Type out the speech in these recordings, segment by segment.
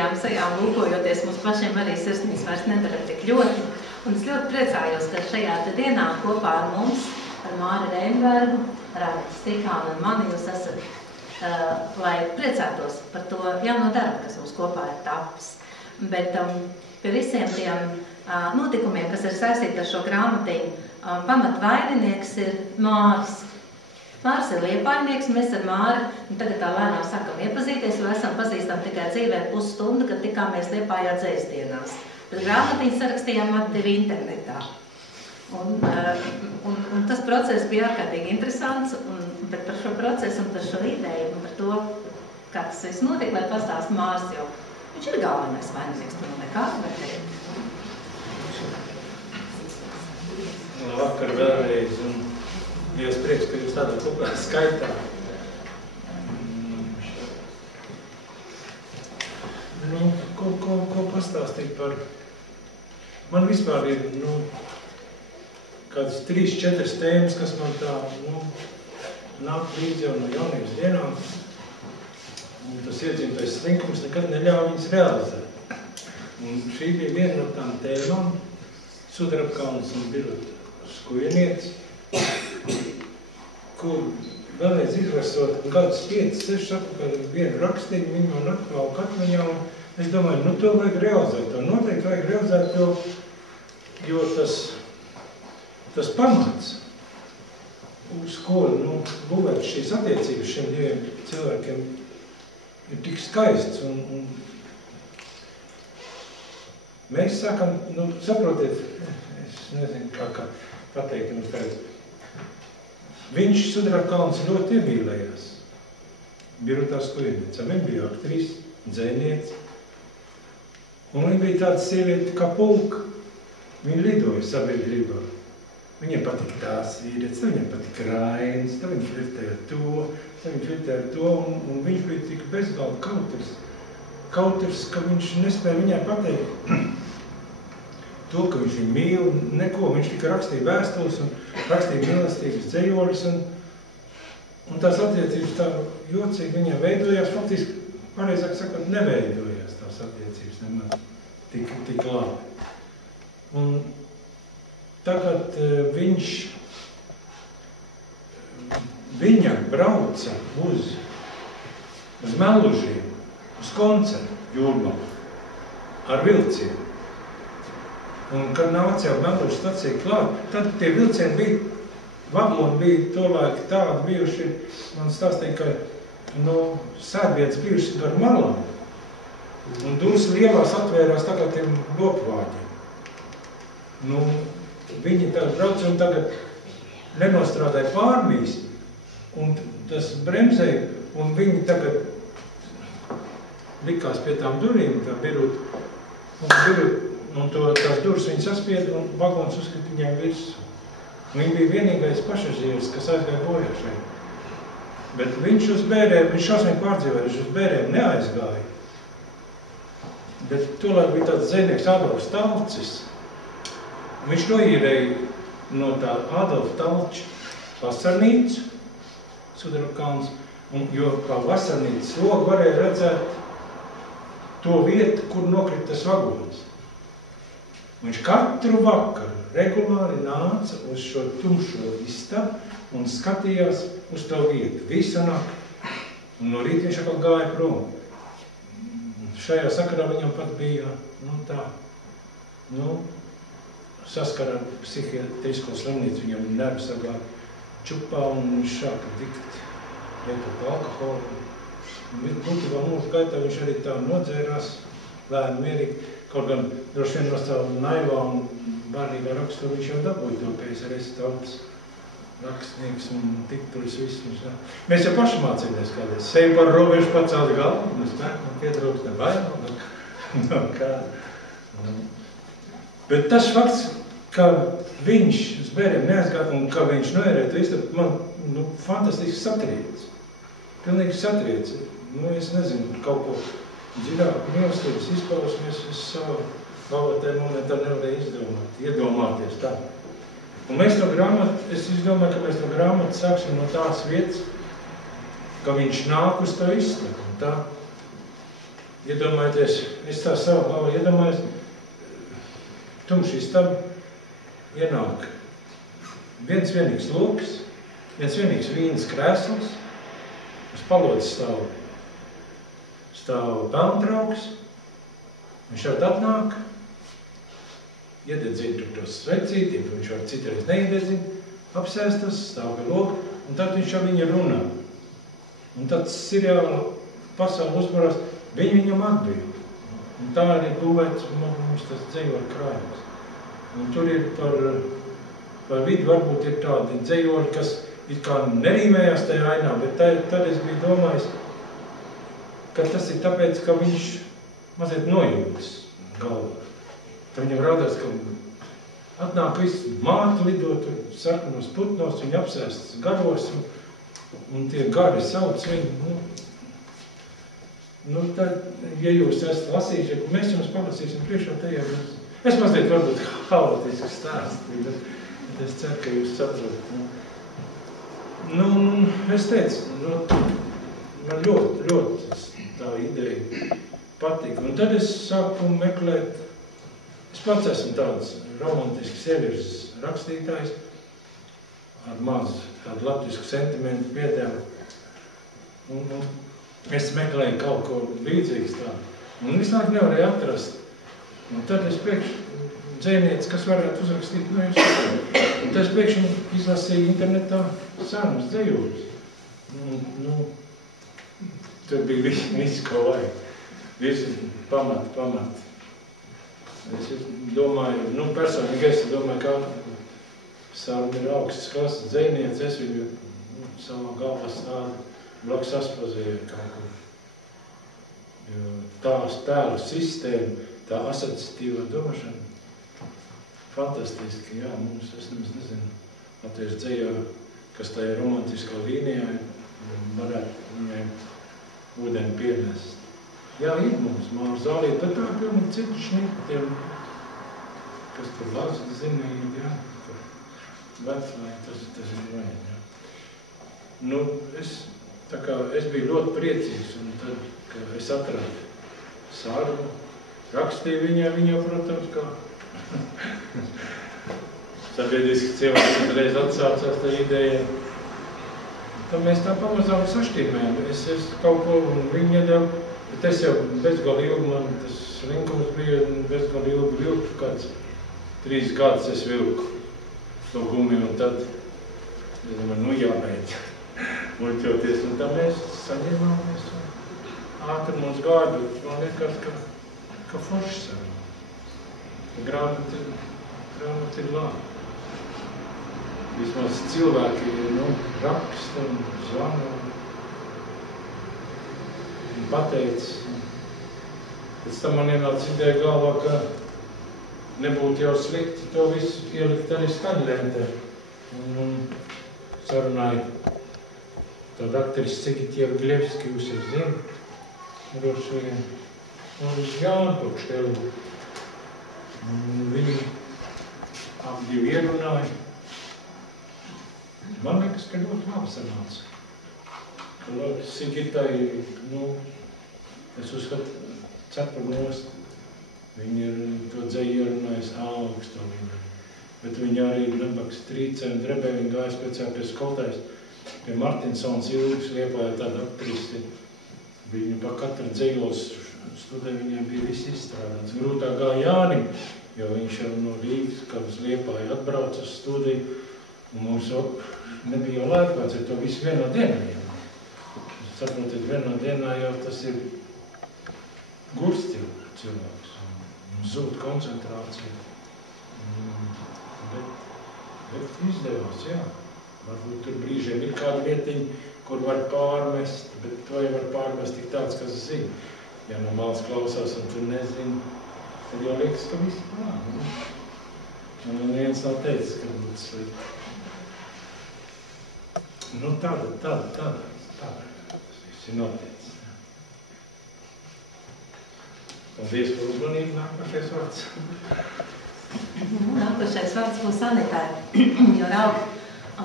smieklīgajām sejām lūkojoties, mums pašiem arī sirsnīs vairs nedara tik ļoti. Un es ļoti priecājos, ka šajā dienā kopā ar mums, ar Māri Reinbergu, Rāvitu Stikānu un mani jūs esat, lai priecātos par to jauno darbu, kas mums kopā ir tapis. Bet pie visiem tiem notikumiem, kas ir saistīti ar šo grāmatiņu, pamatvaininieks ir Māris. Māris ir liepainieks, mēs ar Māri tagad tā lēnām sākam iepazīties, jo esam pazīstami tikai dzīvē pusstundu, kad tikāmies Liepājā dzējsdienās. Bet grāmatiņu sarakstījām abi internetā. Un tas process bija ārkārtīgi interesants, bet par šo procesu un par šo ideju un par to, kā tas viss notika, lai pastāst Māris, jo viņš ir galvenais vaininieks, tur nekādu vērtējumu. Labvakar vēlreiz, un Dievs prieks, ka jūs tādā kopā skaitā. Ko pastāstīt par... Man vispār ir, kādas 3-4 tēmas, kas man tā, nāk līdz jau no jaunības dienām. Un tas iedzimtais slinkums nekad neļauj viņas realizēt. Un šī bija viena no tām tēmām, Sudrabkalns un Birota Skujnietis, kur vēlreiz izlasot kādus 5-6 atpakaļ vienu rakstīnu, viņu man atklāju katliņā, un es domāju, to vajag realizēt, to noteikti vajag realizēt, jo tas pamats, uz ko būvēt šīs attiecības šiem diviem cilvēkiem, ir tik skaists, un mēs sākam, saprotiet, es nezinu, kā pateikt jums tagad. Viņš Sudrabkalns ļoti iemīlējās Birotā Skujniecā. Viņa bija aktrise, dzejniece. Un viņa bija tāda sieviete kā pulka. Viņa lidoja sabiedrībā. Viņai patika tās vīrietis, viņai patika Rainis, tad viņa flirtēja to, un viņš bija tik bezgalva kautrs, ka viņš nespēja viņai pateikt to, ka viņš viņu mīl, neko. Viņš tikai rakstīja vēstules un rakstīja mīlestības dzejoļus, un tās attiecības tā jocīgi viņai veidojās, faktiski, pareizāk sakot, neveidojās tās attiecības nemaz tik labi. Un tagad viņa brauca uz Melužiem, uz koncertu Jūrmalā ar vilcienu. Un, kad nāca jau Melužu stacija klāt, tad tie vilcieni bija, vagoni bija tolaik tādi bijuši, man stāstīja, ka sēdvietas bijušas gar malām. Un dūrs lielās atvērās tā kā tiem lokvāģiem. Viņi tā brauc un tagad nenostrādāja pārmīs, un tas bremzēja, un viņi tagad likās pie tām durīm, tā Birota, un tās durvis viņi saspieda, un vagons uzskata viņiem virsū. Viņi bija vienīgais pasažieris, kas aizgāja bojā šeit. Bet viņš uz bērēm, viņš šausmīgi pārdzīvoja, viņš uz bērēm neaizgāja. Bet tolaik bija tāds dzejnieks Adolfs Talcis. Viņš noīrēja no tā Adolfa Talča vasarnīcu, Sudrabkalns, jo kā vasarnīcas logu varēja redzēt to vietu, kur nokrita tas vagons. Viņš katru vakaru regulāri nāca uz šo tumšo istabu un skatījās uz to vietu visu nakti. Un no rīta viņš atkal gāja prom. Šajā sakarā viņam pat bija, saskara ar psihiatrisko slimnīcu, viņam nervi sagāja čupā un viņš sāka dikt lietot alkoholu. Būtībā mūsu gaitā viņš arī tā nodzērās, lēni mierīgi. Kaut gan droši vien no savu naivā un bērnīgā raksturu viņš jau dabūja to PSRS tautas rakstnieks un titulis viss. Mēs jau paši mācījāmies kādreiz. Seju par robežu pacelt galvu, un spēku man pietrūks ne baila, no kāda. Bet tas fakts, ka viņš uz bēriem neaizgāja un ka viņš noērēja to istabu, man fantastiski satriec. Pilnīgi satriec. Es nezinu, kaut ko dziļāk mīlestības izpausmies, es savu galvotē momentā nevarēju iedomāties tā. Un mēs to grāmatu, es izdomāju, ka mēs to grāmatu sāksim no tās vietas, ka viņš nāk uz to istabu. iedomājieties, es tā savu galvu iedomājos, tumši istaba ienāk viens vienīgs loks, viens vienīgs vīnas krēsls, uz palodzes stāv pelntrauks, viņš šādi atnāk, iededzīt tur tos svecīti, viņš var citreiz neiededzīt, apsēstas, stāv pie loka, un tad viņš ar viņu runā. Un tad seriāla pasauli uzvarās, viņi viņam atbild. Un tā arī būvēts mums tas dzejoli krājums. Un tur ir par vidu varbūt ir tādi dzejoli, kas it kā nerīmējās tajā ainā, bet tad es biju domājis, ka tas ir tāpēc, ka viņš mazliet nojūtas galvā. Tad viņam rādās, ka atnāk viss māte lidot, sarkanos putnos, viņa apsēstas garos, un tie gari sauc viņu. Nu, tad, ja jūs esat lasījuši, mēs jums palasīsim priekšā tajā. Es mazliet varbūt haotiski stāstu, bet es ceru, ka jūs saprotat. Nu, es teicu, man ļoti tā ideja patika. Un tad es sāku meklēt, es pats esmu tāds romantisks sievietes rakstītājs, ar mazu tādu latvisku sentimentu piedēlu. Un es meklēju kaut ko līdzīgs tādu. Un visu laiku nevarēju atrast. Un tad es pēkšņi dzējnieci, kas varētu uzrakstīt, un tad es pēkšņi izlasīju internetā sarunas dzējūļus. Tur bija viss, ko vajag. Visi pamat. Es domāju, personīgi es domāju, ka saruna ir augstas klases dzējnieci, es viņu savā galvā stādu blakus aspazīju kaut kur. Jo tās tēlu sistēma, tā asociatīvā domāšana, fantastiski, jā, mums, es nezinu, latviešu dzejā, kas tajā romantiskā līnijā varētu viņai ūdeni pienest. Jā, ir mums māru zālīt, bet tā pilnīgi citu šņiptiem, kas tur lazda zinīgi, jā, kur veclai, tas ir vajag, jā. Nu, es biju ļoti priecīgs, un tad, kad es atradu sarunu, rakstīju viņai, protams, kā sabiedriski cilvēki reiz atsācās tā ideja. Tad mēs tā pamazām sašķīmējām. Es kaut ko un viņi iedeva, bet es jau bezgali ilgi, man tas slinkums bija bezgali ilgi vilku, kāds 3 gadus es vilku to gumiju, un tad, es domāju, jābeidz muļķoties, un tā mēs saņēmāmies, un ātri mums gāja, bet man liekas, ka forši saruna. Grāmata ir labi. Vismaz cilvēki raksta un zvana un pateic. Pēc tam man ienāca ideja galvā, ka nebūtu jau slikti to visu ielikt arī skaņlentē. Un sarunāju tādu aktrisi Sigitievu Gļevski, jūs jau zina, droši vien, un Jānu Pukštelu. Viņi ap divi ierunāja. Man liekas, ka ļoti labi sanāca. Sigitai, es uzskatu, cepurnost. Viņi ir to dzeju ierunājis augstu līmeni. Bet viņi arī nebaks trīcē un drebē, viņi gāja speciāli pie skoltājs. Pie Martinsons Ilgas Liepājā tāda aktrisi. Viņi pa katru dzejols studē, viņiem bija viss izstrādāts. Grūtāk gāja Jānim, jo viņš jau no Rīgas, kā uz Liepāju atbrauca uz studiju. Un mums nebija jau laika, jo to visu vienā dienā. Saprotiet, vienā dienā jau tas ir gursti cilvēks. Un zūd koncentrācija. Bet izdevās, jā. Varbūt tur brīžiem ir kāda vietiņa, kur var pārmest, bet to jau var pārmest tik tāds, kas zina. Ja no malas klausās un tu nezini, tad jau liekas, ka viss plāna. Un neviens nav teicis, ka būtu slikti. Tāda. Tas viss ir noteicis. Paldies par uzmanību. Nākošais vārds. Nākošais vārds būs Anitai. Jo Raugi,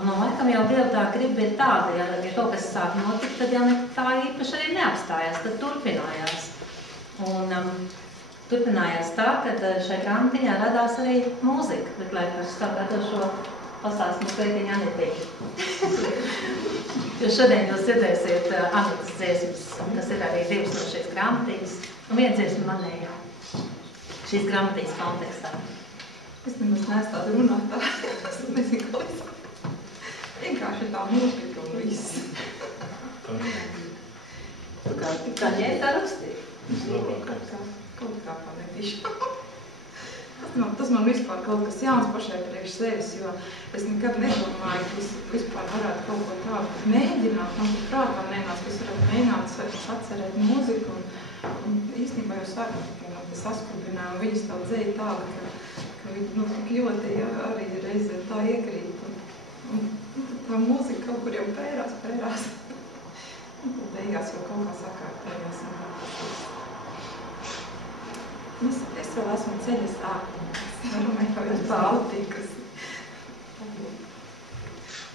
laikam jau Dieva tā griba ir tāda, ja kaut kas sāk notikt, tad jau tā īpaši arī neapstājās, tad turpinājās. Un turpinājās tā, ka šai grāmatiņā radās arī mūzika, bet lai par sapratu šo pastāstu mums veikiņa Anitīgi. Jo šodien jūs dzirdēsiet Anitas dziesmas, kas ir arī divas no šīs grāmatīgas, un viena dziesma manējā šīs grāmatīgas kontekstā. Es nemaz neesmu tāda runātāja, es nezinu, ko es. Vienkārši tā mūzika un viss. Tu kā ņēri tā rakstīt? Kaut kā pametīšu. Tas man vispār kaut kas jauns pašai priekš sevis, jo es nekad nedomāju, ka es vispār varētu kaut ko tādu mēģināt. Man pat prātā nenāca, ka es varētu mēģināt atcerēt mūziku. Un īstenībā jau sākumā tas saskubināja, un viņas tā dzēja tāda, ka viņi tik ļoti arī reizē tā iekrīt. Un tā mūzika kaut kur jau pērās. Un beigās jau kaut kā sakārtējās. Es vēl esmu ceļa sākumā. Es domāju, Baltikas.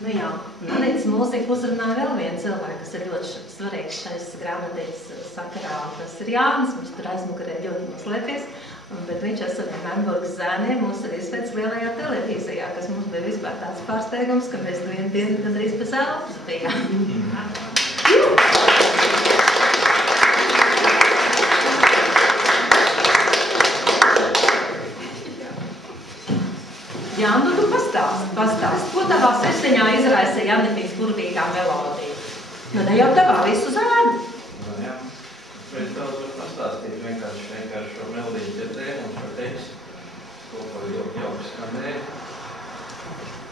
Nu jā, Anitas mūzika uzrunāja vēl vienu cilvēku, kas ir ļoti svarīgs šais grāmatītes sakarā. Tas ir Jānis, viņš tur aizmukarē ļoti noslēpies, bet viņš esam Hamburgas zēniem mūs arī izpēc lielajā televīzijā, kas mums bija vispār tāds pārsteigums, ka mēs vienu dienu gandrīz pēc elpas bijām. Jā, nu tu pastāst, ko tavā sirdiņā izraisīja Anitīs burvīgā melodija? Nu, ne jau tavā visu zēnu. Jā, es daudz varu pastāstīt vienkārši šo melodiju dzirdēju un šo tekstu, kopā ļoti jauki skanēja.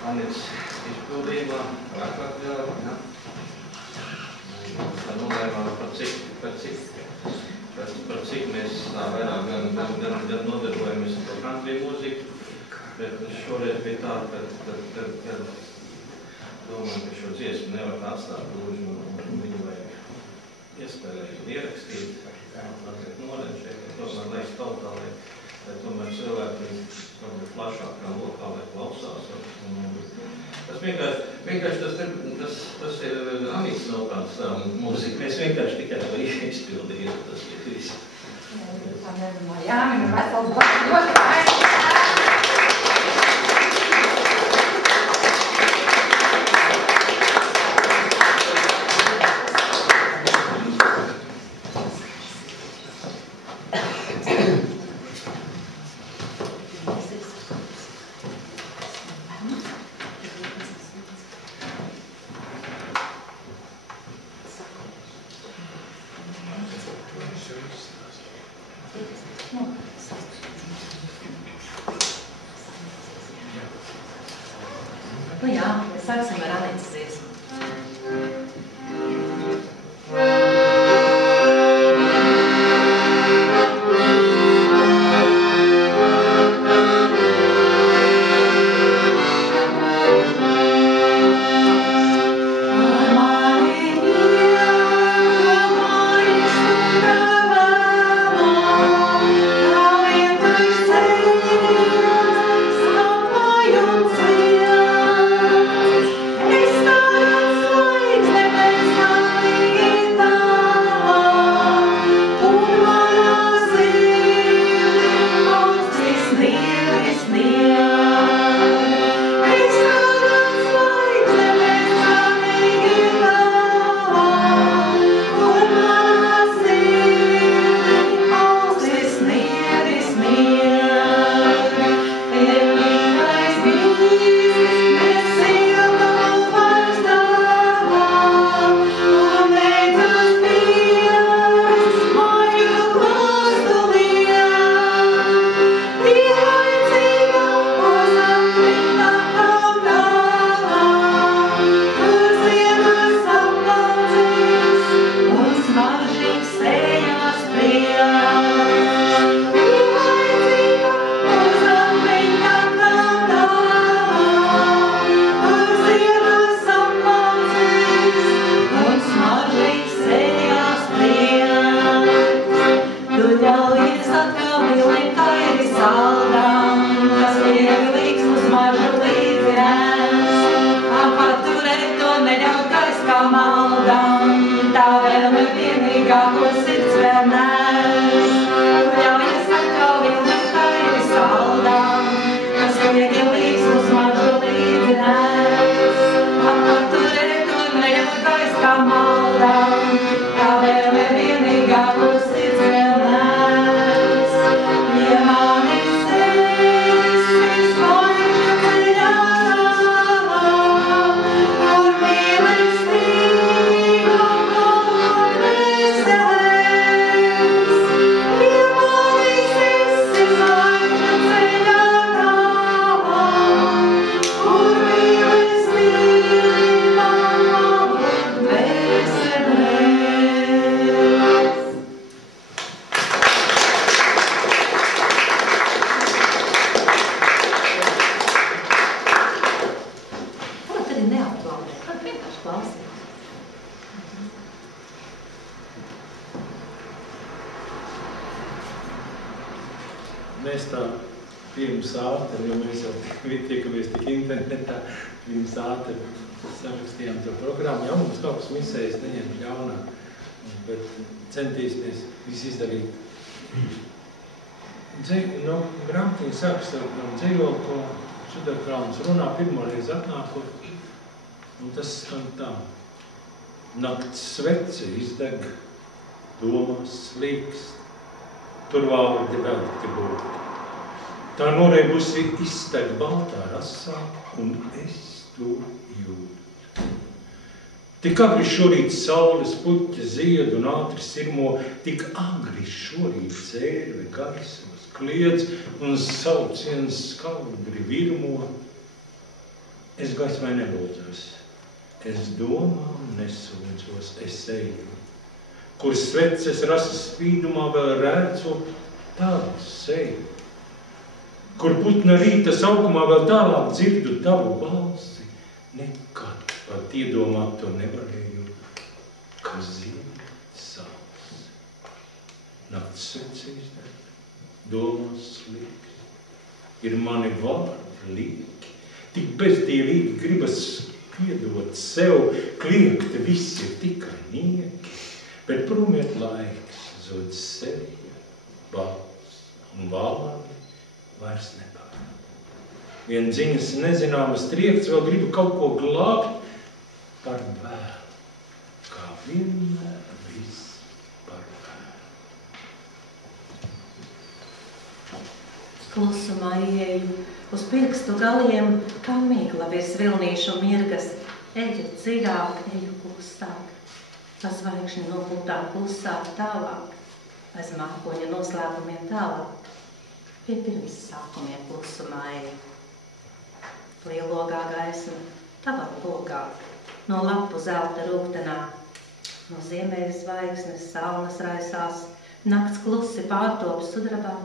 Anitas izpildījumā, vēlāk jā. Tā nolēmām par cik mēs tā vairāk gan nodarbojamies ar country mūziku. Bet šoreiz bija tā, ka domāju, ka šo dziesmu nevar atstāt gluži un viņu vajag iespēlēt un ierakstīt. Mazliet norenšēt, tomēr liekas tautā, lai tomēr cilvēki plašākā lokā, lai klausās. Tas vienkārši tas ir Anitas nav kāds mūzika. Mēs vienkārši tikai to izpildījām, tas ir viss. Tā nedomā, Jānim ir vesels ļoti vajag. Nu jā, mēs sāksim ar Anitas dziesmu. Maldam, tā vēl nevienīgā, ko sirds vēl nes. ejot gaisā maldā, tā vēlme vienīgā klusīts vēl nes. Ja manis esi zvaigžņu ceļā, kur mīlestība man veselēs. Ja manis esi zvaigžņu ceļā, kur mīlestība man veselēs. Varbūt arī neaplaudēt, varbūt vienkārši klausīt. Mēs tā pirms ātri, jo mēs jau tiekamies tik internetā, pirms ātri sarakstījām to programmu. Jā, mums kaut kas misējas neņem ļaunā, bet centīsimies visu izdarīt. Grāmatiņa sākas ar dzejoli, ko Sudarkrāns runā pirmoreiz atnākot, un tas skan tā. Nakts svece izdeg, domās slīkst, tur vārdi velti būti. Tā noreibusi izsteg baltā rasā, un es to jūtu. Tik agri šorīt saules puķa zied un ātri sirmo, tik agri šorīt cērve gaismas kliedz un sauciens skaudri virmo. Es gaismai nelūdzos, es domām nesūdzos, es eju, kur sveces rasas spīdumā vēl redzu tavu seju, kur putna rīta saukumā vēl tālāk dzirdu tavu balsi, nekad pat iedomāt to nevarēju, ka zied sāls. Nakts svece izdeg, domās slīks, ir mani vārdi līki, tik bezdievīgi gribas piedot sev, kliegt viss ir tikai nieki, bet promiet laiks, zod sevi, balss un vārdi vairs nepār. Vien dziņas nezināmas triekts, vēl gribu kaut ko glābt par vēlu, kā vienmēr viss par vēlu. Klusumā ieeju uz pirkstu galiem, kā migla virs vilnīšu mirgas, eju dziļāk, eju klusāk, pa zvaigžņu nopūtām klusāk tālāk, aiz mākoņa noslēpumiem tālāk, pie pirms sākumiem klusumā eju. Lielogā gaisma, tavā logā, no lapu zelta rūgtenā, no ziemeļa zvaigznes saunas raisās, nakts klusi pārtop sudrabā,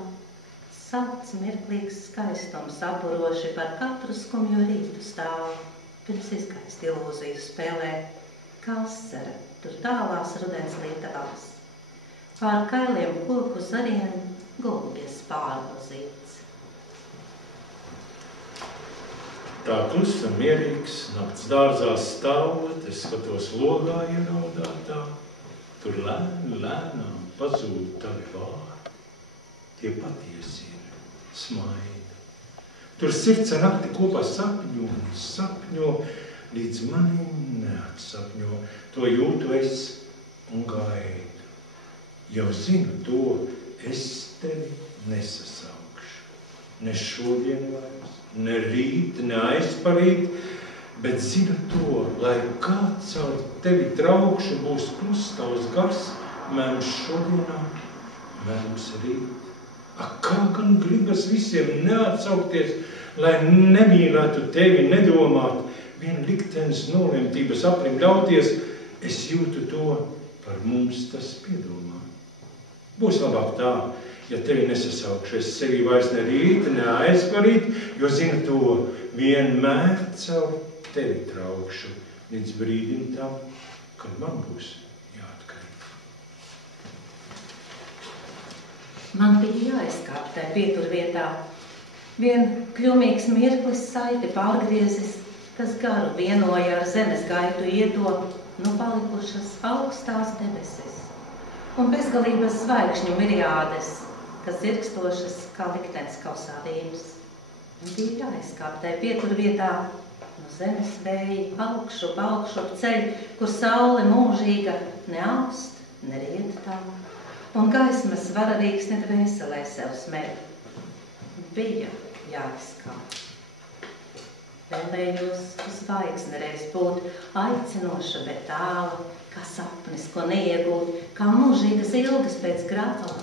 salds mirklīgs skaistums apuroši par katru skumju rītu stāv, pirms izgaist ilūziju spēlē, kā asara tur tālās rudens lietavās. Pār kailiem koku zariem gulbies pārlozīts. Tā klusa mierīgs, nakts dārzā stāvot, es skatos logā ieraudātā, tur lēnām pazūd tavi vārdi, tie patiesi ir smaidi. Tur sirds ar nakti kopā sapņo, līdz manim neatsapņo, to jūtu es un gaidu. Jau zinu to, es tevi nesasaukšu, ne šodien vairs, ne rīt, ne aizparīt, bet zinu to, lai kāds caur tevi traukšu, būs kluss tavs gars, mēms šodienā, mēms rīt. Ak, kā gan gribas visiem neatsaukties, lai nemīlētu tevi, nedomāt, vien liktenes nolemtības aprim ļauties, es jūtu to, par mums tas piedomā. Būs labāk tā, ja tevi nesasaukšu, es sevi vairs ne rīt, ne aizparīt, jo zinu to, vienmēr caur tevi traukšu, līdz brīdim tam, kad man būs jāatkarīt. Man bija jāizkāp tai pieturvietā, vien kļumīgs mirklis saiti pārgriezis, kas garu vienoja ar zemes gaitu ieto, nu palikušas augstās debesis, un bezgalības zvaigžņu miriādes, kas zirgstošas kā liktenis kausā vīms. Un bija jāizkāp tai pieturvietā, no zemes vēji, augšup ceļ, kur saule mūžīga neaust, neriet tā, un gaismas varavīgs ne dvēselē sev smēļ. Bija jāizskāp. Vēlējos zvaigzne reiz būt aicinoša, bet tāla, kā sapnis, ko neiegūt, kā mūžīgas ilgas pēc grāvā.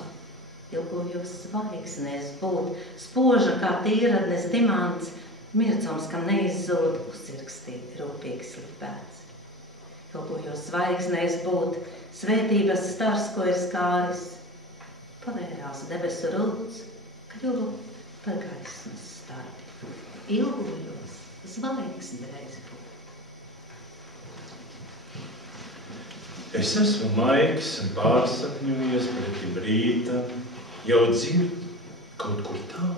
Ilgojos zvaigznēs būt, spoža kā tīradnes dimants, mircums, kam neizzūd, uzcirkstī rūpīgi slipēts. Ilgojos zvaigznēs būt, svētības stars, ko ir skāris, pavērās debesu rūts, kļuvu par gaismas starpi. Ilgojos zvaigzne reiz būt. Es esmu maigs un pārsapņojies pretim rītam, jau dzirdu kaut kur tā,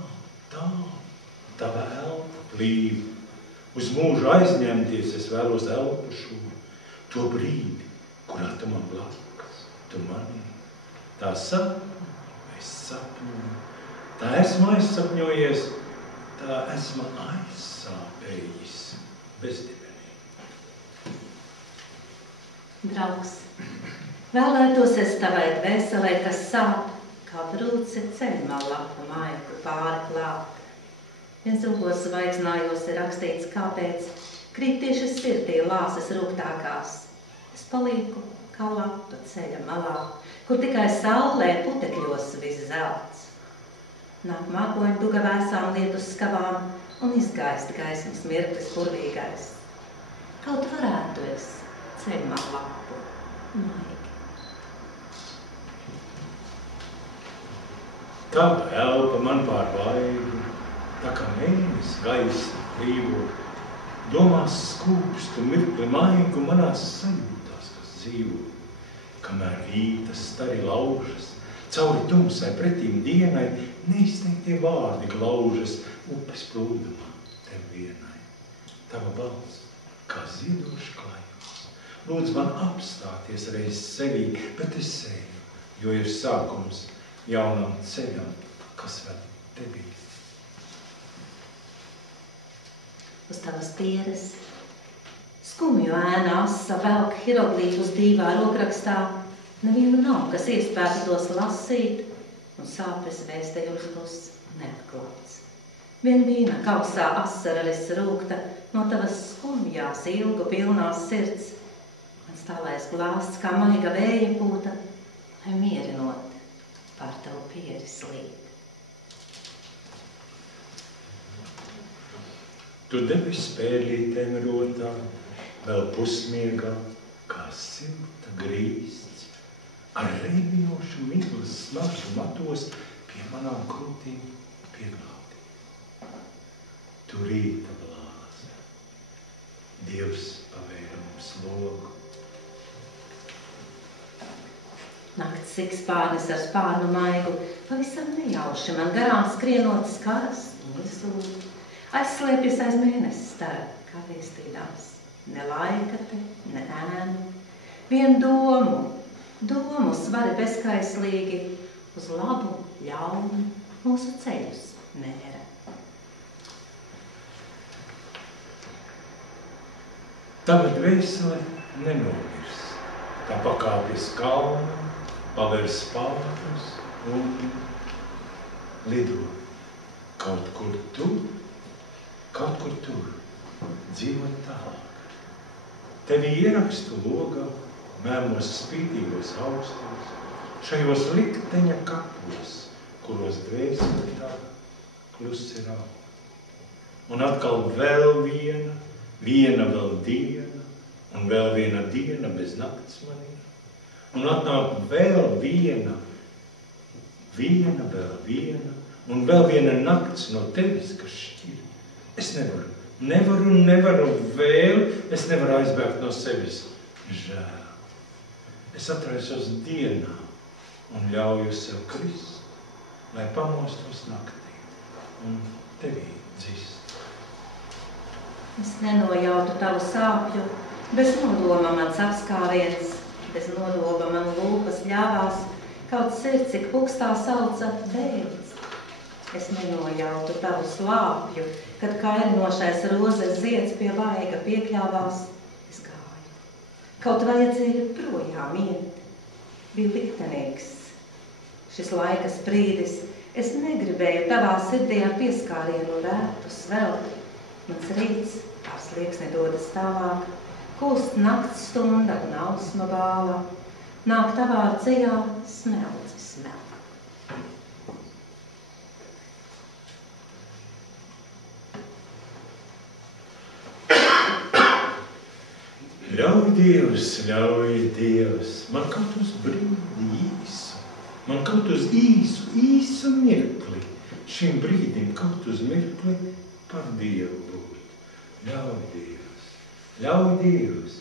tava elpa plīva. Uz mūžu aizņemties es vēlos elpu šo, to brīdi, kurā tu man blakus, tu manī. Tā sapņu, es sapņoju, tā esmu aizsapņojies, tā esmu aizsāpējis bezdibenī. Draugs, vēlētos es tavai dvēselē, kas sāp, kā brūce ceļmalā pa maiku pāri klāt. Viens ilgos zvaigznājos ir rakstīts, kāpēc krīt tieši sirdī lāses rūgtākās. Es palieku kā lapa ceļa malā, kur tikai saulē putekļos viss zelts. Nāk mākoņu duga vēsām lietus skavām un izgaist gaismas mirklis burvīgais. Kaut varētu es ceļmā lapu maigi. Tava elpa man pār vaigu, tā kā mēnesis gaisma plīvo, domās skūpstu mirkli maigu manās sajūtās, kas dzīvo, kamēr rīta stari laužas, cauri tumsai pretīm dienai, neizteiktie vārdi glaužas upes plūdumā tev vienai. Tava balss, kā ziedošs klajums, lūdz man apstāties reiz sevī, bet es eju, jo ir sākums jaunam ceļam, kas ved tevī. Uz tavas pieres skumju ēnās savelk hieroglīfus dīvā rokrakstā, nevienu nav, kas iespētu tos lasīt, un sāpes vēstējums būs neatklāts. Vien vīna kausā asaralis rūkta no tavas skumjās ilgu pilnās sirds, mans tālais glāsts kā maiga vēja pūta, lai mierinot pār tavu pieri slīt. Tu devis spēlītēm rotā, vēl pusmiegā, kā silta grīsts, ar reibinošu miglas snažu matos pie manām krūtīm pieglāti. Tu rīta blāze, Dievs pavēra mums logu. Nakts sikspārnis ar spārnu maigu, pavisam nejauši man garām skrienot skaras un izlūd. Aizslēpjas aiz mēnesis stara, kā vēstīdams, ne laikate, ne ēnu, vien domu svari bezskaislīgi, uz labu, ļaunu mūsu ceļus mēra. Tava dvēsele nenomirs, tā pakāpjas kalnu, paver spārnus un lido kaut kur tur, dzīvot tālāk. Tevi ierakstu logā, mēmos spītīgos austos, šajos likteņa kapos, kuros dvēseli tā klusi raud. Un atkal vēl viena vēl diena, un vēl viena diena bez nakts man ir. Un atnāk vēl viena, un vēl viena nakts no tevis, kas šķir. Es nevaru vēl, es nevaru aizbēgt no sevis. Žēl. Es atraisos dienā un ļauju sev krist, lai pamostos naktī un tevī dzist. Es nenojautu tavu sāpju, bez nodoma mans apskāviens, bez nodoma man lūpas ļāvās, kaut sirds, cik pukstā sauca bēdz. Es nenojautu tavu slāpju, kad kairinošais rozes zieds pie vaiga piekļāvās, es gāju. Kaut vajadzēja projām iet, bija liktenīgs. Šis laika sprīdis, es negribēju tavā sirdī ar pieskārienu rētu svelt. Mans rīts, kā slieksni dodas tālāk, kūst nakts stunda un ausma bāla, nāk tavā dzejā smeldzi smelt. Ļauj Dievs, man kaut uz brīdi īsu, man kaut uz īsu mirkli, šim brīdim kaut uz mirkli par Dievu būt. Ļauj Dievs,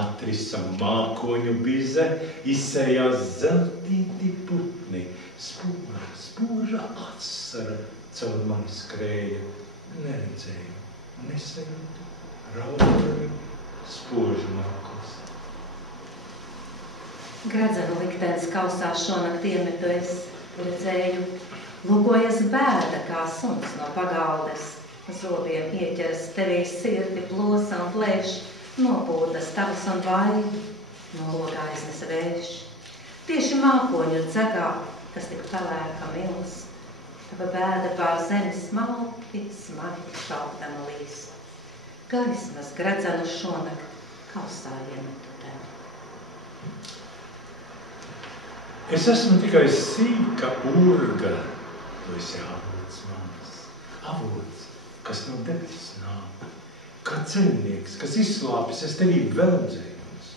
atrisa mākoņu bize, izsējās zeltīti putni, spoža asara caur mani skrēja, neredzēju, nesajūtu, raudoju, spožu nākos. Gredzenu liktenis kausās šonakt iemetu es, redzēju, lūkojas bēda kā suns no pagaldes, zobiem ieķeras tevī sirdi plosa un plēš, nopūtas tavas un vaigi, no logā iznesa vējš. Tieši mākoņu dzegā, kas tik pelēka mils, tava bēda pār zemi smalki, smagi šaukdama līs. Gaismas gredzenu šonakt kausā iemetu tevi. Es esmu tikai sīka urga, tu esi avots manis, avots, kas no debes nāk, kā ceļnieks, kas izslāpis, es tevī veldzējos,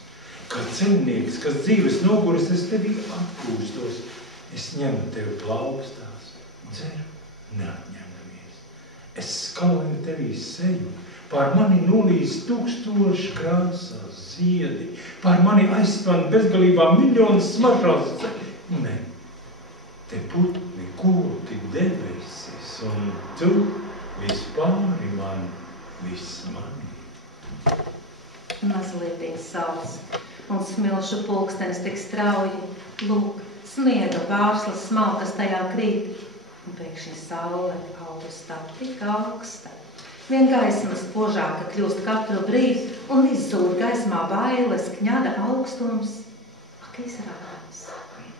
kā ceļnieks, kas dzīves noguris, es tevī atpūstos, es ņemu tevi plaukstās, dzeru neatņemamies, es skaloju tevī seju, pār mani nolīs tūkstoši krāsās ziedi, pār mani aizspan bezgalībā miljonas smaržās. Ne, te putni, kūti, debesis, un tu vispāri man, viss mani. Mazlietiņ saules un smilšu pulkstenis tik strauji, lūk, sniega pārslas smalkas tajā krīt, un pēkšņi saule augustā tik augsta. Vien gaisma spožāka kļūst katru brīdi un izzūd gaismā bailes, kņada augstums. Ak, izrādās,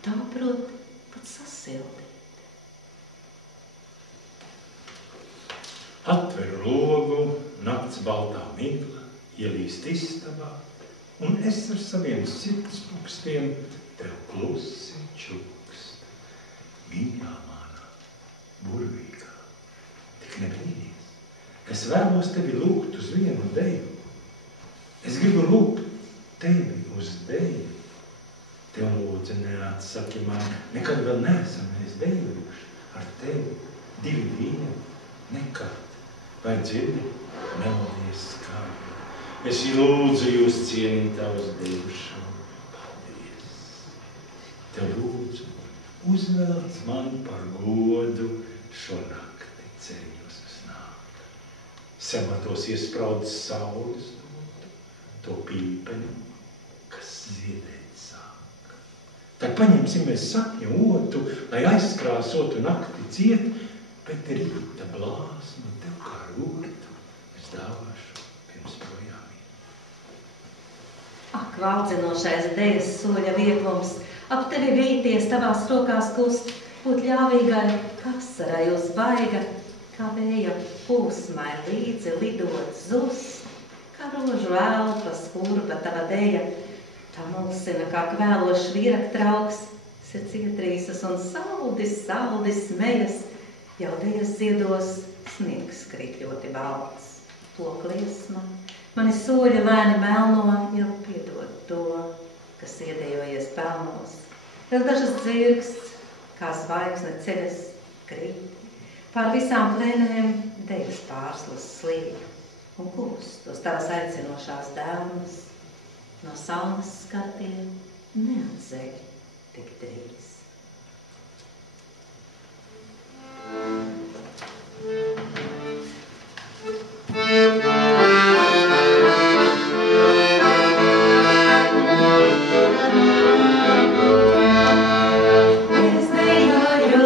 tā prot pat sasildīt. Atveru logu, nakts baltā migla, ielīst istabā, un es ar saviem sirdspukstiem tev klusi čukst. Mīļā mana, burvīgā, tik nebrīnīs. Es vēlos tevi lūgt uz vienu deju. Es gribu lūgt tevi uz deju. Tev lūdzu neatsaki man, nekad vēl neesam mēs dejuši ar tevi, divi vieni, nekad. Vai dzirdi melodijas skaļu? Es lūdzu jūs cienīt uz dejušanu. Paldies! Tev lūdzu uzvelc man par godu šo nakti ceļos. Sematos iespraudz saules dotu, to pīpeni, kas ziedēt sāk. Tad paņemsim mēs sapņu otu, lai aizkrāsotu nakti ciet, bet rīta blāsmu tev kā rotu es dāvāšu pirms projām iet. Ak, valdzinošais dejas soļa vieglums, ap tevi vīties tavās rokās kust, būt ļāvīgai, kasarai uz vaiga, kā vēja pūsmai līdzi lidot zus, kā rožu elpa skurba tava deja, tā mulsina kā kvēlošs vīraktrauks, sirds ietrīsas un saldi smejas, jau dejas ziedos sniegs krīt ļoti balts. Plok liesma, mani soļi lēni melno, jau piedod to, kas iedējojies pelnos. Vēl dažas dzirksts, kā zvaigzne ceļas krīt. Pār visām plēnēm dejas pārslas slīd un kūst tos tavas aicinošās dēlnes, no saules skatiem neatzeļ tik drīz. Es dejoju,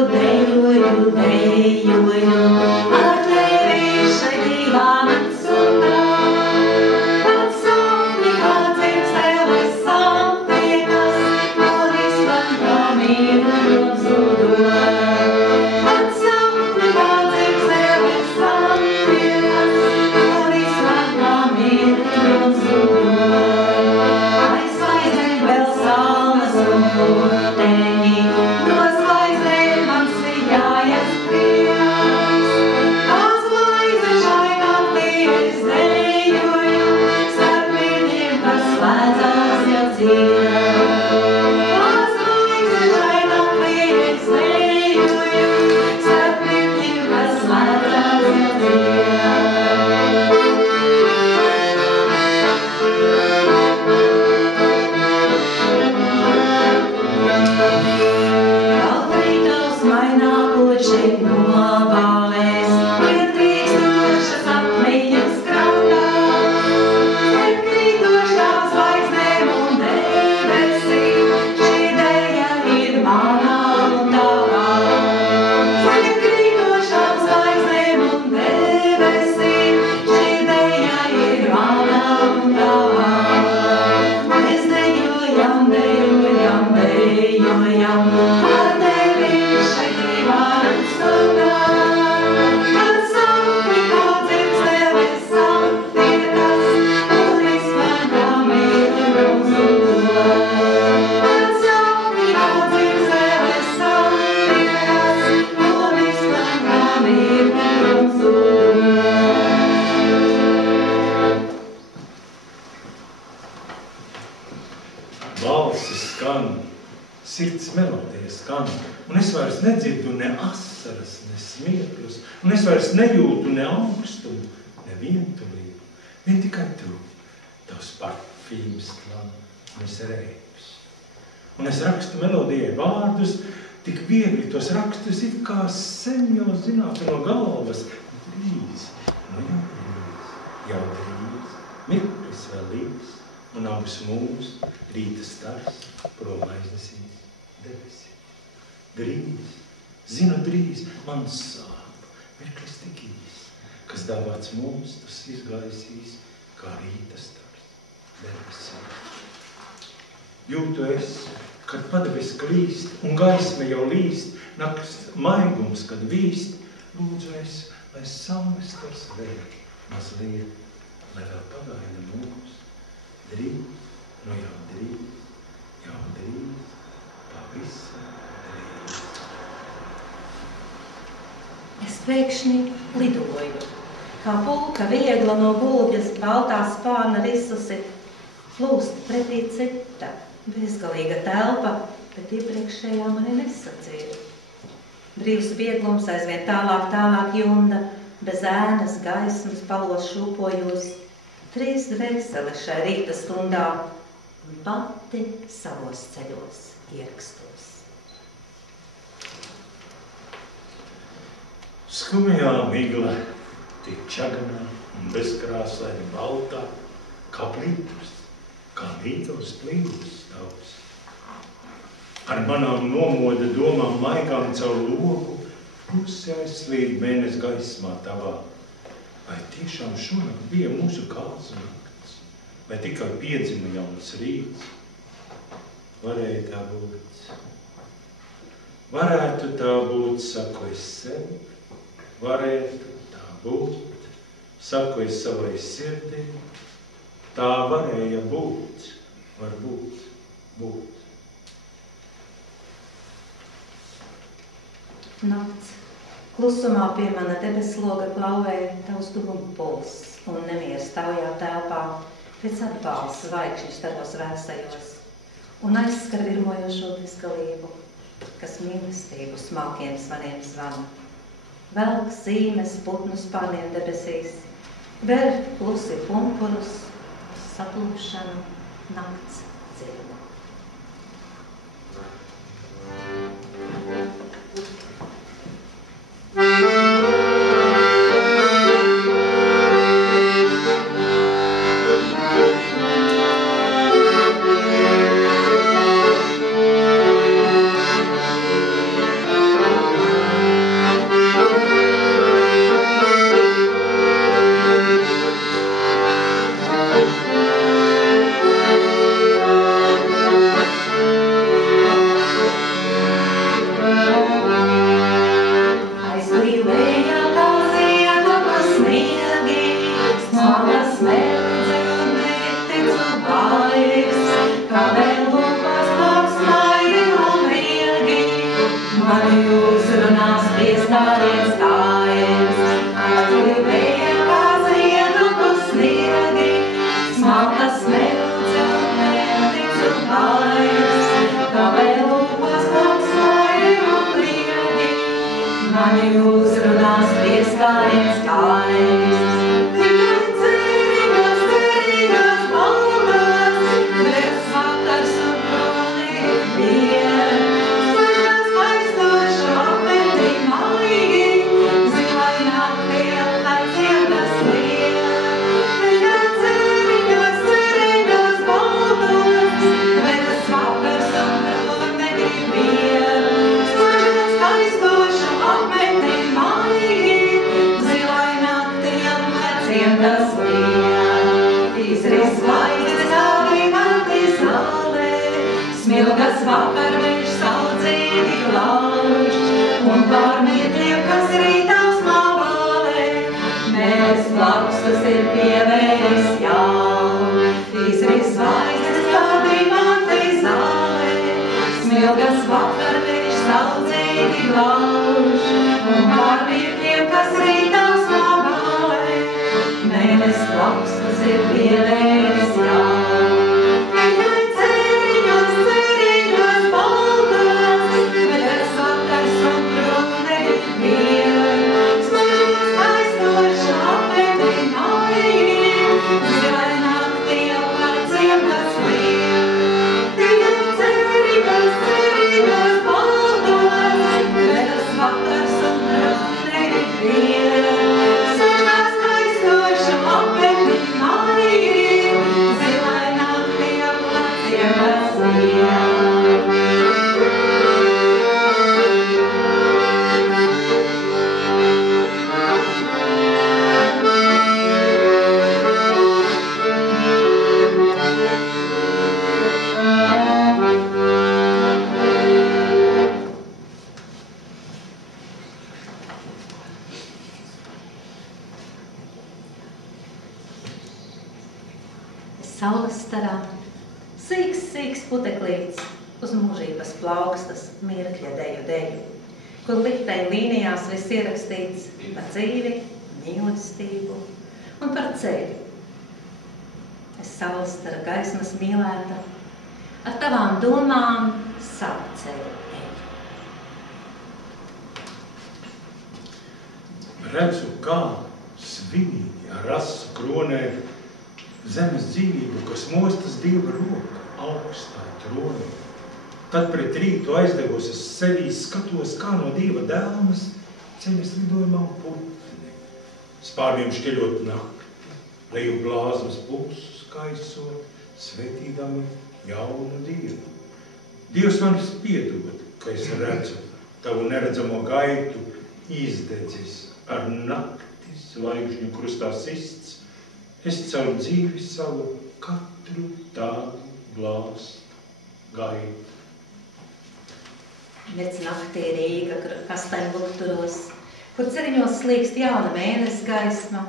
Sirds melodija skan, un es vairs nedzirdu ne asaras, ne smieklus, un es vairs nejūtu ne augstumu, ne vientulību. Vien tikai tu, tavs parfīms klān, un es reibs. Un es rakstu melodijai vārdus, tik viegli tos rakstus it kā sen jau zinātu no galvas. Drīz, nu jau drīz, mirklis vēl līdz, un abus mūs rīta stars prom aiznesīs debesī. Drīz, zinu drīz, man sāp, mirklis tik īs, kas dāvāts mums, tas izgaisīs, kā rīta stars debesī. Jūtu es, kad padebes klīst, un gaisma jau līst, nakts maigums, kad vīst, lūdzu es, lai saules stars vēl mazliet, lai vēl pagaida mūs. Drīz, nu jau drīz, pavisam drīz. Es pēkšņi lidoju, kā pulka viegla no gulbjas baltā spārna risusi, plūst pretī cita, bezgalīga telpa, bet iepriekšējā mani nesacīja. Brīvs vieglums aizvien tālāk junda, bez ēnas gaismas palos šūpojos, trīs dvēseli šai rīta stundā un pati savos ceļos ierakstos. Skumjā migla, tik čaganā un bezkrāsaini baltā, kā plītus, kā mītos plītus tavs. Ar manām nomoda domām maigām caur logu, pusi aizslīd mēnes gaismā tavā. Vai tiešām šonakt bija mūsu kāzu nakts, vai tikai piedzima jauns rīts? Varēja tā būt. Varētu tā būt, saku es sev, varētu tā būt, saku es savai sirdī, tā varēja būt, varbūt, būt. Nakts. Klusumā pie mana debesloga klauvēja tavs dūmu puls un nemieris taujā telpā, pēc atbalsts zvaigžņu staros vēsajos un aizskar virmojošo bezgalību, kas mīlestību smalkiem zvaniem zvana. Velk zīmes putnu spārniem debesīs, ver klusi pumpurus, saplūšanu nakts dziļumā. Smalkas smelts un Smilgas vakarvējš saudzīgi glauž, un pār mirkļiem, kas rītā smāvalē, mēs plakstas ir pievējis jau. Izris zvaigznes kā dimantai zālē, smilgas vakarvējš saudzīgi glauž, un pār mirkļiem, kas rītā smāvalē, mēs plakstas ir pievējis jau. Saules starā, sīks puteklīts, uz mūžības plaukstas mirkļa deju, kur likteņu līnijās viss ierakstīts par dzīvi, mīlestību un par ceļu. Es saules stara gaismas mīlēta, ar tavām domām savu ceļu eju. Redzu, kā svinīgi ar rasu kronē zemes dzīvību, kas mostas Dieva roka augstā tronī. Tad pret rītu aizdevos es sevī skatos, kā no Dieva dēlmas ceļas lidojumā putni. Spārniem šķeļot nakti, leju blāzmas pulsu skaisot, svetīdami jaunu dienu. Dievs man spiedot, ka es redzu tavu neredzamo gaitu, izdedzis ar nakti zvaigžņu krustā sists. Es caur dzīvi savu katru tādu blāstu gaitu. Nec naktī Rīga kastaņu lukturos, kur ceriņos slīkst jauna mēnesis gaisma,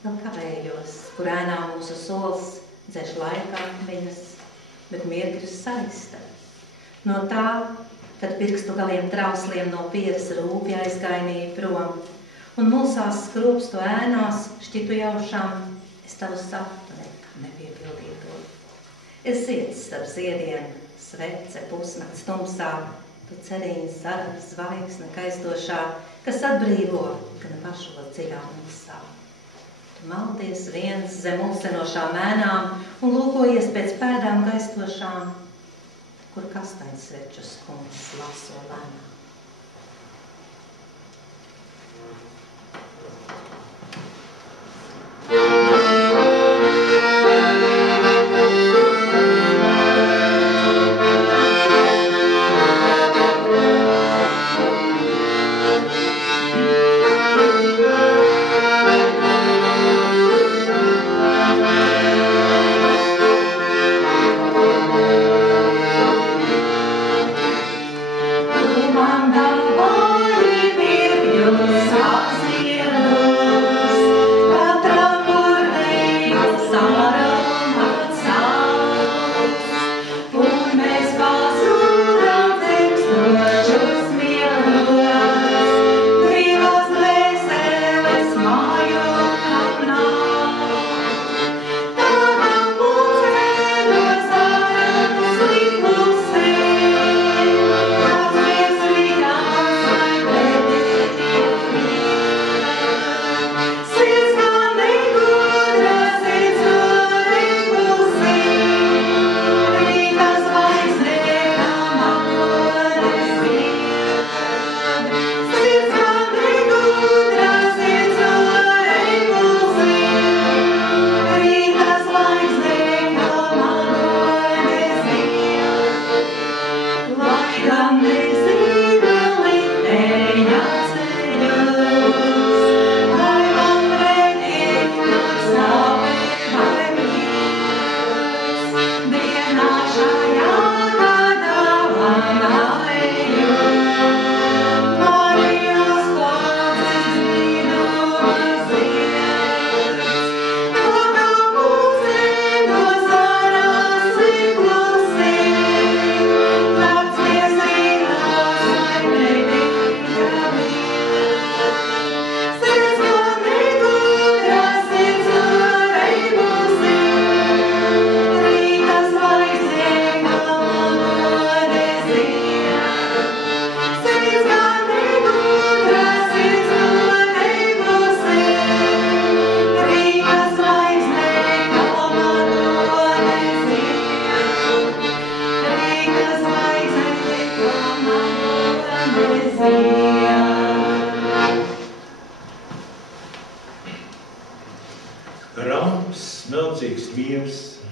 vēl kavējos, kur ēnā mūsu sols dzēš laika atmiņas, bet mirkļus saista. No tā, kad pirkstu galiem trausliem no pieres rūpi aizgainīja prom, un mulsās skrūpstu ēnās šķitu jaušām, es tavu saptu nepiepildīto. Es zieds starp ziediem, svece pusnakts tumsā, tu cerīņas zara zvaigzne kaistošā, kas atbrīvo, gan pašos dziļā mulsā. Tu maldies viens zem mulsenošām ēnām un lūkojies pēc pēdām gaistošām, kur kastaņsveču skundas laso lēnām. Man dāvāji mirkļus, azienu,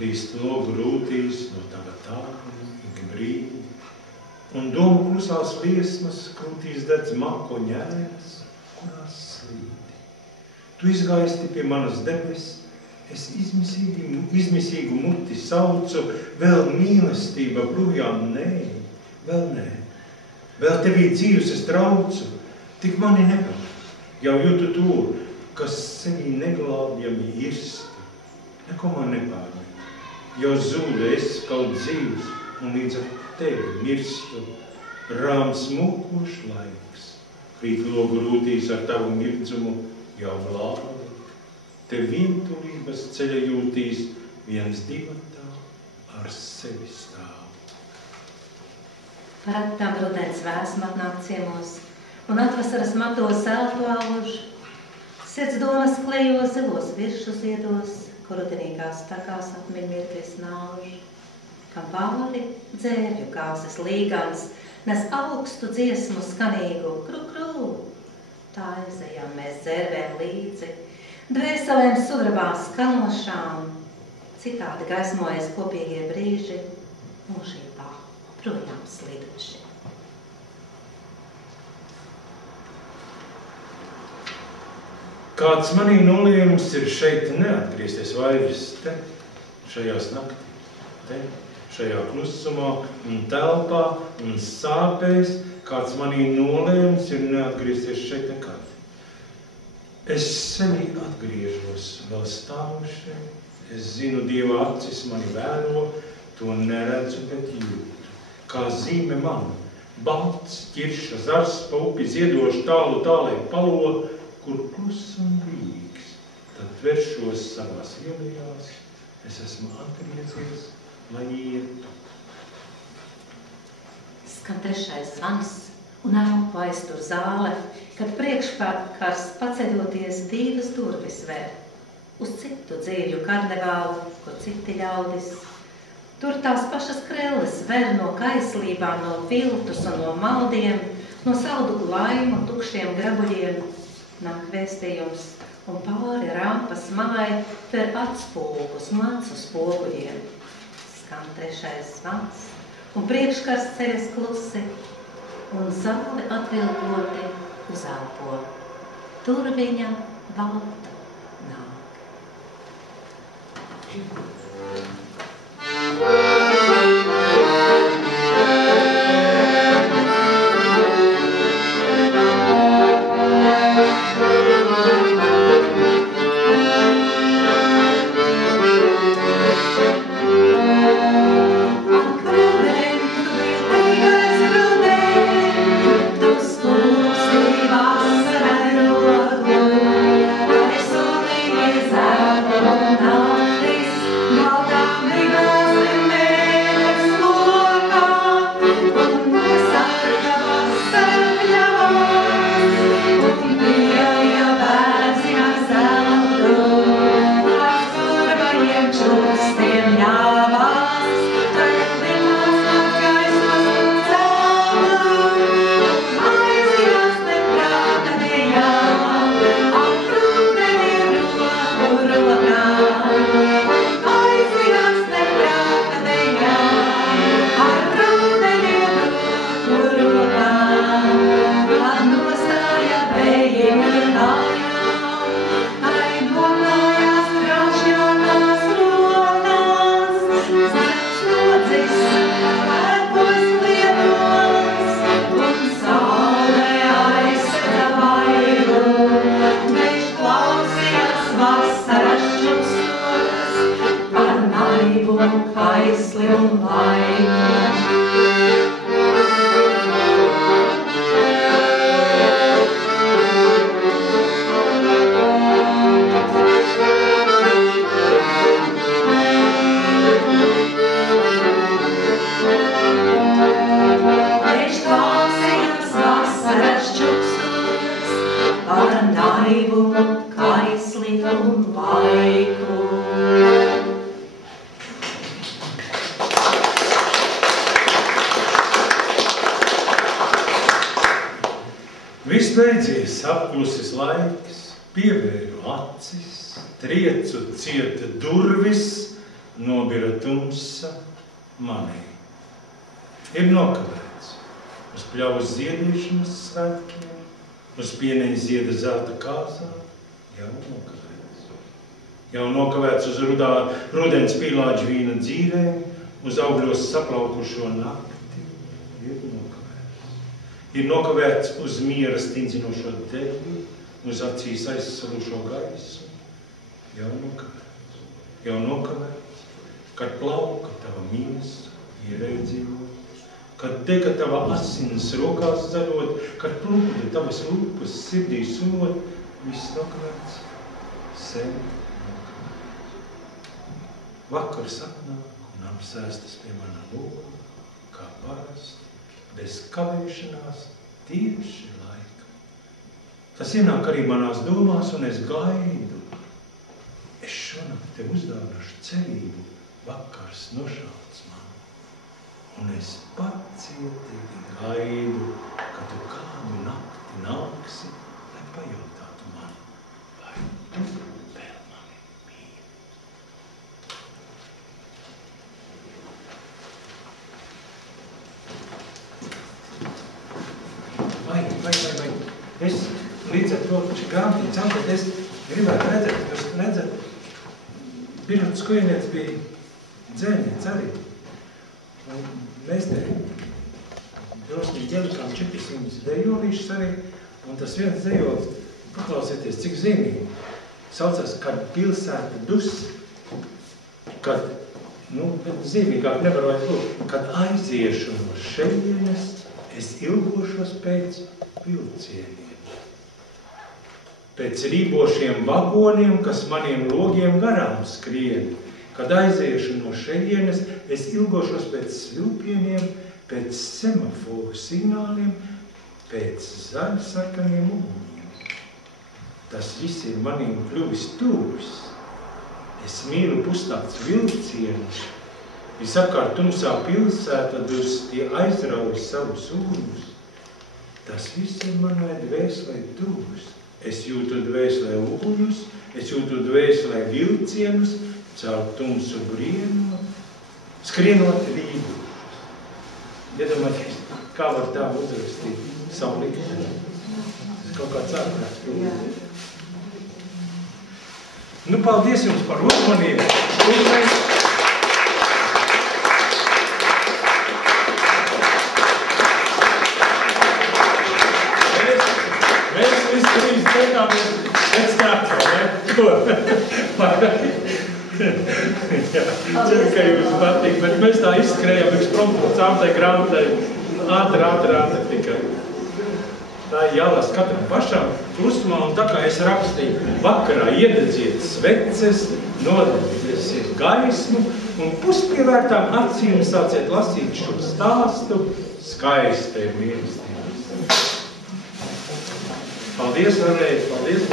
Līst logu rūtīs no tava tāļa, ik brīdi, un domu klusās liesmas, krūtīs dedz mako ņēras, kurās slīdi. Tu izgaisti pie manas debes, es izmisīgu muti saucu, vēl mīlestība brujām nē, vēl nē. Vēl tevī dzīves es traucu, tik mani nepar, jau jūtu to, kas sevī neglābjami irsti. Neko man nepārmet, jau zūda es kaut dzīves, un līdz ar tevi mirstu. Rāms mukošs laiks, krīt logu rūtīs ar tavu mirdzumu jau glābi. Te vientulības ceļa jūtīs viens divatā ar sevi stāv. Paratām rudens vēsma atnāk ciemos, un atvasaras matos elpu auž. Sirds domas klejo zilos viršu ziedos, kur rudenīgās takās atmiņ mirklis nauž. Kam pāri dzērļu kāzes līgans, nes augstu dziesmu skanīgu kru-kru. Tā aizejām mēs dzērvēm līdzi, dvēselēm sudrabā skanošām. Citādi gaismojas kopīgie brīži, mūžībā projām sliduši. Kāds manī noliejums ir šeit neatgriezties vairs te, šajās naktī, te, šajā klusumā un telpā un sāpēs, kāds manī noliejums ir neatgriezties šeit nekad. Es senī atgriežos, vēl stāvu šeit, es zinu, Dieva acis mani vēro, to neredzu, bet jūtu. Kā zīme man, balts, ķirša, zars, pa upi ziedoši tālu tālē palo, kur klus un rīgs, tad tveršos savās ielījās, es esmu atgriezies, lai ietu. Skan trešais zvans un elpu aiztur zāle, kad priekšpakars paceļoties divas durvis ver. Uz citu dzīvju karnevālu, kur citi ļaudis. Tur tās pašas krelles ver no kaislībām, no viltus un no maldiem, no saldu laimu, tukšiem grabuļiem. Nāk vēstījums, un pāri rampas malai tver atspūgus no acu spoguļiem. Skan trešais zvans, un priekškars ceļas klusi, un zāli atvilkoti uzelpo. Tur viņa balta nāk. Viss beidzies, apklusis laiks, pievēru acis, triecu cieta durvis, nobira tumsa manī. Ir nokavēts uz pļavas ziedīšanas svētkiem, uz pieneņa zieda zelta kāzā, jau nokavēts. Jau nokavēts uz rudens pīlāģu vīna dzīvēm, uz augļos saplaukušo nakti, ir nokavēts. Ir nokavēts uz miera stindzinošo deļu, uz acīs aizsalušo gaisu, jau nokavēts. Jau nokavēts, kad plauka tava miesa ierēdzīvot, kad dega tava asins rokās zaļot, kad plūda tavas lūpas sirdī sunot, viss nokavēts, sen nokavēts. Vakars atnāk un apsēstas pie mana loga, kā parasti, bez kavēšanās tieši laika. Tas ienāk arī manās domās, un es gaidu. Es šonakt te uzdāvināšu cerību, vakars nošauts man. Un es pacietīgi gaidu, ka tu kādu nakti nāksi, lai pajautātu man, vai tu vēl mani mīli. Vai. Es līdz ar to grāmatiņu caurot, es gribētu redzēt, jūs redzat, Birūtas Kujnietis bija dzēniec arī. Un mēs te drosmīgi ielikām 400 dejolīšus arī, un tas viens dejols, paklausieties, cik zīmīgi, saucās, kad pilsēta dus, kad, zīmīgāk nevar vairs būt, kad aiziešu no šejienes, es ilgošos pēc vilcieniem. Pēc rībošiem vagoniem, kas maniem logiem garām skrien. Kad aiziešu no šejienes, es ilgošos pēc svilpieniem, pēc semaforu signāliem, pēc zaļsarkaniem uguņiem. Tas viss ir maniem kļuvis tuvs. Es mīlu pusnakts vilcienus. Visapkārt tumsā pilsēta dus tie aizrauj savus uguņus. Tas viss ir manai dvēselē tuvs. Es jūtu dvēselē uguņus, es jūtu dvēselē vilcienus, caur tumsu brienu, skrienot rīdu. Iedomājieties, kā var tā uzrakstīt savu likteni. Tas kaut kāds ārprāts pilnīgi. Paldies jums par uzmanību. Pēc teātrā, ne? Ceru, ka jums patīk, bet mēs tā izskrējām caur tai grāmatai ātri tikai. Tā ir jālas katram pašam klusumā, un tā kā es rakstīju, vakarā iededziet sveces, nodedzieties gaismu, un puspievērtām acīm sāciet lasīt šo stāstu skaistai mīlestības. Paldies vēlreiz, paldies!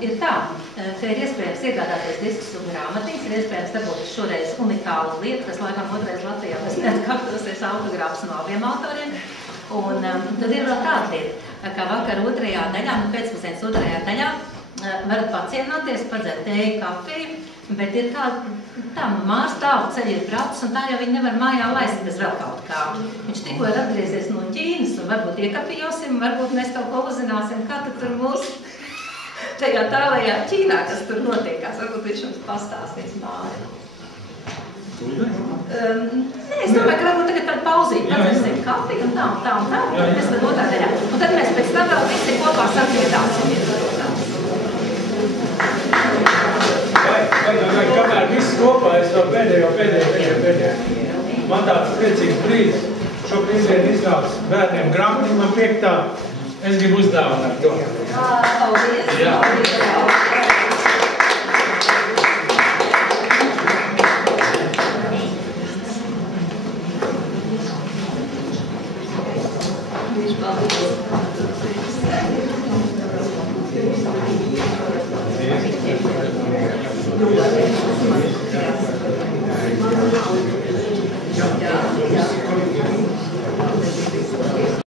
Ir tā, ka ir iespējams iegādāties diskus un grāmatiņas, ir iespējams dabūt šoreiz unikālu lietu, kas laikam otrais Latvijā mēs neatkārtosies autogrāfs no abiem autoriem. Un tad ir vēl tāda lieta, kā vakar otrajā daļā, pēcpusdienas otrajā daļā, varat pacienāties, padzert tēju, kafiju, bet ir tā mārs tālu ceļi ir braucis, un tā jau viņi nevar mājā laist bez vēl kaut kā. Viņš tikko ir atgriezies no Ķīnas, un varbūt iekapījosim, varbūt mēs kaut ko uzzināsim, kā tur mūsu tajā tālajā Ķīnā, kas tur notiekās. Varbūt viņš mums pastāstīs māri. Nē, es domāju, ka varbūt tagad tādu pauzīt, padzersim kafiju un tā, un mēs vēl otrā daļā. Un tad mēs pēc tam vēl visi kopā sadziedāsim. Vai, kamēr viss kopā, es vēl pēdējo. Man tāds priecīgs brīdis. Šo brīdienu izrādes bērniem grāmatiņu man 5. Es gribu uzdāvināt to. Paldies! Jā. Paldies! man jāsaprot.